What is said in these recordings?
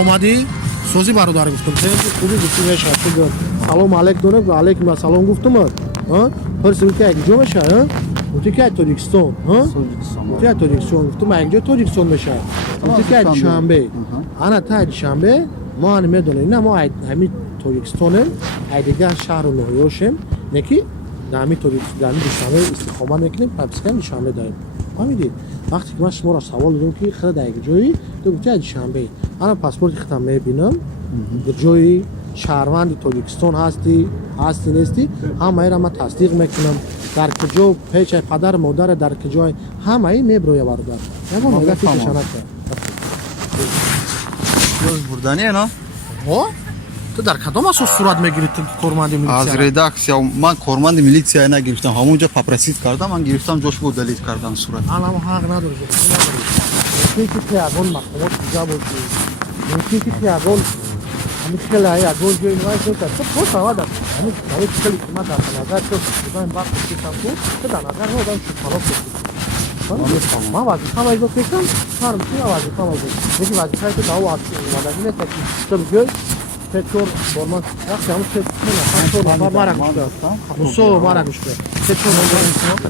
омадӣ сӯзи бародар гуфтам хуби гуфти мешавад салом алейк донем алейкум салом гуфтам пурсид ки якҷо мешавад гуфти ки Тоҷикистон гуфти Тоҷикистон гуфтам якҷо Тоҷикистон мешавад гуфти ки Душанбе ана та Душанбе мо ани медонем на мо ҳами Тоҷикистонем дигар шаҳру ноҳиёшем неки дар Душанбе истиқомат мекунем пропискаем Душанбе даем фаҳмидӣ вақте ки ман шуморо савол додам ки хеле дар як ҷои ту гуфти Душанбе ана паспорти худам мебинам ҷои шаҳрванди Тоҷикистон ҳасти нести ҳамаеро ман тасдиқ мекунам дар куҷо печай падар модар дар куҷои ҳамаи меброя бародар ягон ода фикрша накард бурдани на ту дар кадом асос сурат мегирӣ корманди милитсия аз редаксия ман корманди милитсия нагирифтам ҳамонҷо попросид кардам ман гирифтам ҷошбо далид кардам сурат анамо ҳақ надорӣ мумкин ки ягон мақомот дига бошӣ мумкин ки ягон хеле ягон ҷои навайсо кард то посавада ҳамин хеле ки ман дар назар то ибан бақ китам то дар назар одам шухаро кардам ман вазифаам эҷро кардам фарм ки вазифаам эҷро неки вазифаи то дар омадагӣ неста ки то биёй Печор формат вақте ҳамун чор мара гушта мусо мара гушта печор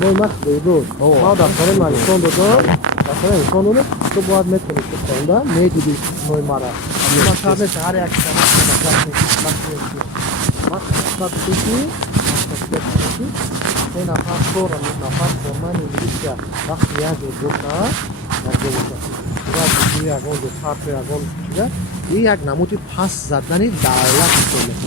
номак додо ма дар сарем нишон додо дар сарем нишон додо то бояд метавонӣ хонда медиди ной мара масабес ҳар як се нафар чор нафар формани милитсия вақти як ҷо боша ягон ду харф ягон чиза ин як намуди пас задани давлат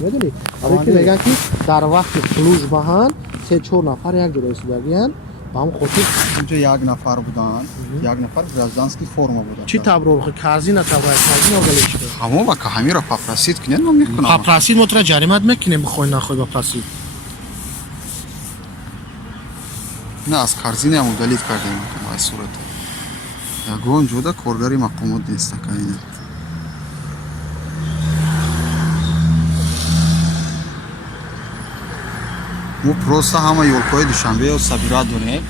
медонӣ вале ки мегӯян ки дар вақти службаҳан се-чор нафар як ҷо расидагиянд ба ҳамн хотир инҷо як нафар буданд як нафар гражданский форма буданд чӣ табро карзина табро карзина огале чи ҳамо ва ҳамиро попросид кинен ма мекунам попросид мо тра ҷаримат мекунем бихоҳӣ нахоҳӣ попросид на аз карзинаам удалид кардем ай сурат ягон ҷода коргари мақомот нестакаина мо просто ҳама ёлкои Душанберо сабира донем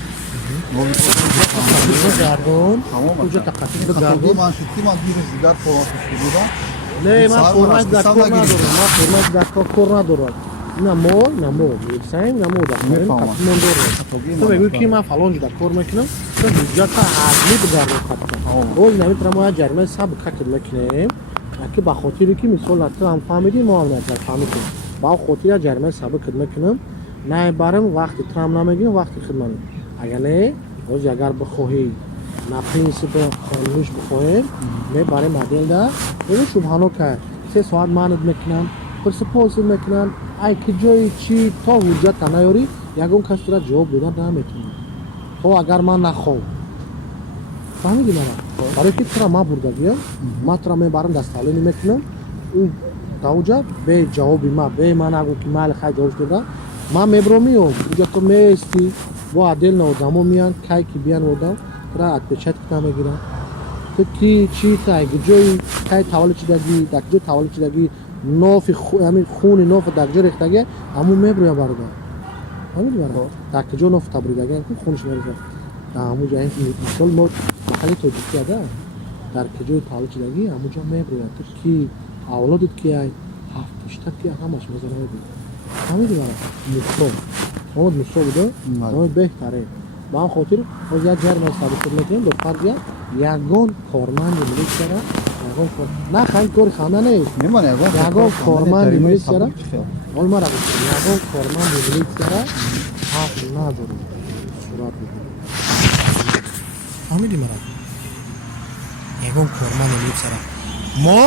кор надорам ина мо мефисаем ина мо дафтарем қатмон дорем то мегӯӣ ки ман фалон ҷода кор мекунам то ҳуҷҷата аслӣ бигардон қатта боз наметавонам мо як ҷаримаи сабр какд мекунем ки ба хотире ки мисол ту ҳам фаҳмидӣ мо ҳам фаҳмидем ба хотир як ҷаримаи сабр кад мекунам набарам вақти трам намегирам вақти хидмат агар не оз агар бихоҳӣ на принсипи қонуниш бихоҳем мебарем аделда беби шубҳано кард 3 соат маънат мекунам пурсипоси мекунам ай ки ҷои чӣ то ҳуҷҷата наёрӣ ягон касро ҷавоб додан наметавонам то агар ман нахоҳ фаҳмидӣ мара барои ки тра ма бурда биям ма тра мебарам дасталонӣ мекунам ӯ даоҷа бе ҷавоби ма бе ман нагӯ ки майли хай ҷавоб дода ман мебромиём ҳуҷҷато меисти бо аделна одамо миянд кай ки биян одам тра отпечатки намегирам то ки чӣ тай ҷои кай таваллуд шудагӣ дар ҷои таваллуд шудагӣ нофи ҳамин хуни нофи дар ҷо рехтагӣ ҳамун меброя бародар ҳамин бара дар ҷо нофи табридагӣ хуниш мерезад дар ҳамун ҷо мисол мо маҳалли тоҷикияда дар ҷои таваллуд шудагӣ ҳамун ҷо меброя то ки авлодит кияй ҳафтушта кия ҳамаш мезанад ҳамин бара мусо омад мусо буда номи беҳтаре ба ҳам хотир оз як ҷаримаи сабр кад мекунем до фарзия ягон корманди милитсияра на хай кори ханда нест ягон корманди милитсияра ол мара гуфтам ягон корманди милитсияра ҳақ надорем сурат бигирем фаҳмидӣ мара ягон корманди милитсияра мо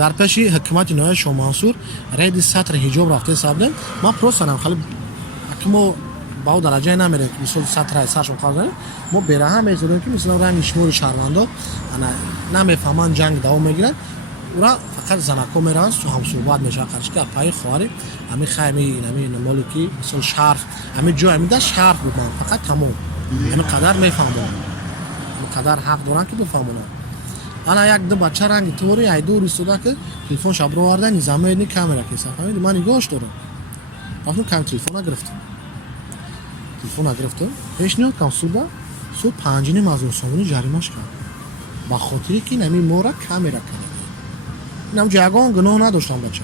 дар пеши ҳукумати ноҳияи Шоҳмансур рейди сатри ҳиҷоб рафтаи сабдем ман простанам хали ки мо ба о дараҷае намерем ки мисол сатраи саршон қазонем мо бераҳа мезанем ки мисалан рами шумори шаҳрвандо намефаҳманд ҷанг давом мегирад ура фақат занако мераванд ҳамсӯҳбат мешаванд қарчи ки апаи хоҳари ҳамин хайми ҳамин моле ки мисол шаҳр ҳамин ҷо ҳамин даст шаҳр буданд фақат тамом ҳамин қадар мефаҳмонанд ҳамин қадар ҳақ доранд ки бифаҳмонанд ана як ду бача ранги тори айдур истода ки телефон шабро варда низамедни камера кеса фаҳмидӣ ман нигоҳш дорам рафтам кам телефона гирифтам пешниҳод кам суда суд 5 аз осомонӣ ҷаримаш кард ба хотире ки нами мора камера кард. Инам ягон гуноҳ надоштам бача.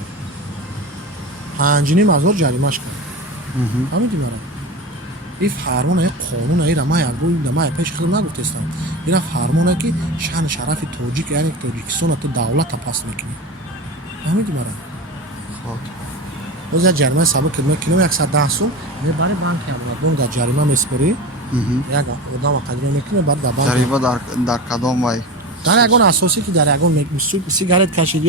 5,500 ҷаримаш кард. Ҳамиди мара. ин фармон ай қонун ай рама ягон нама пеш худам нагуфтестам. Ина фармоне ки шаъни шарафи тоҷик яъне Тоҷикистон ата давлата паст мекунӣ. Ҳамиди мара. хоб Боз як ҷаримаи сабук кидмек кино 110 сум мебари банки абонатбон дар ҷарима меспорӣ. Як одам қадро мекуне баъд дар банк. ҷарима дар кадом вай дар ягон асосе ки дар ягон сигарет кашид